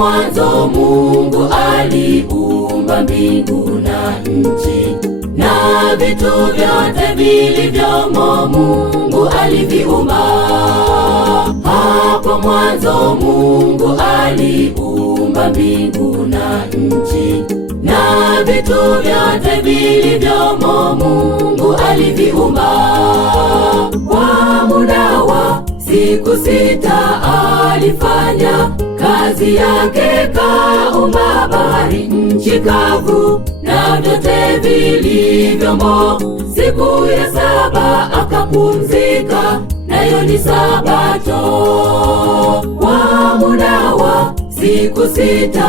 mwanzo Mungu aliumba mbingu na nchi, na vitu vyote vilivyomo Mungu aliviumba. Hapo mwanzo Mungu aliumba mbingu na nchi, na vitu vyote vilivyomo Mungu aliviumba. Kwa muda wa siku 6 alifanya kazi yake, kaumba bahari, nchi kavu na vyote vilivyomo. Siku ya 7 akapumzika, nayo ni Sabato. Kwa muda wa siku 6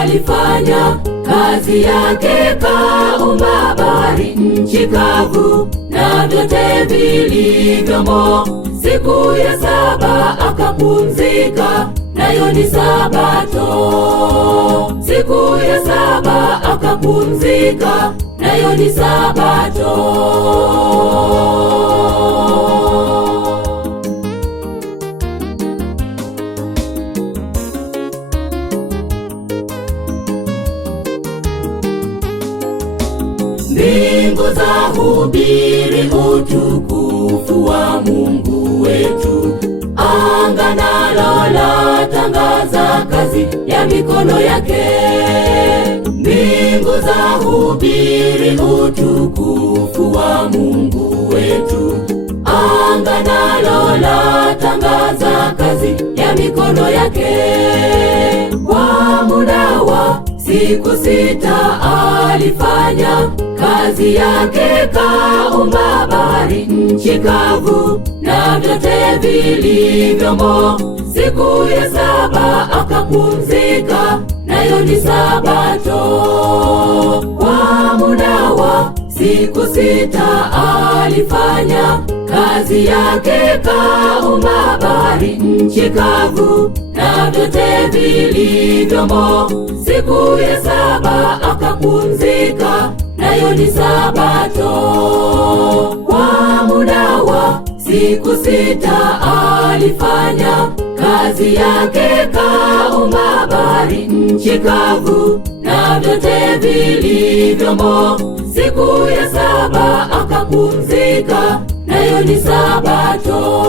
alifanya kazi yake, kaumba bahari, nchi kavu na vyote vilivyomo. Siku ya 7 akapumzika, nayo ni Sabato. Siku ya 7 akapumzika, nayo ni Sabato. Mbingu zahubiri utukufu wa Mungu wetu, anga nalo latangaza kazi ya mikono yake. Mbingu zahubiri utukufu wa Mungu wetu, anga nalo latangaza kazi ya mikono yake. Kwa muda wa siku 6 alifanya kazi yake, kaumba bahari, nchi kavu na vyote vilivyomo. Siku ya 7 akapumzika, nayo ni Sabato. Kwa muda wa siku 6 alifanya kazi yake, kaumba bahari, nchi kavu na vyote vilivyomo. Siku ya 7 akapumzika, nayo ni Sabato. Kwa muda wa siku 6 alifanya kazi yake, kaumba bahari, nchi kavu na vyote vilivyomo. Siku ya 7 akapumzika, nayo ni Sabato.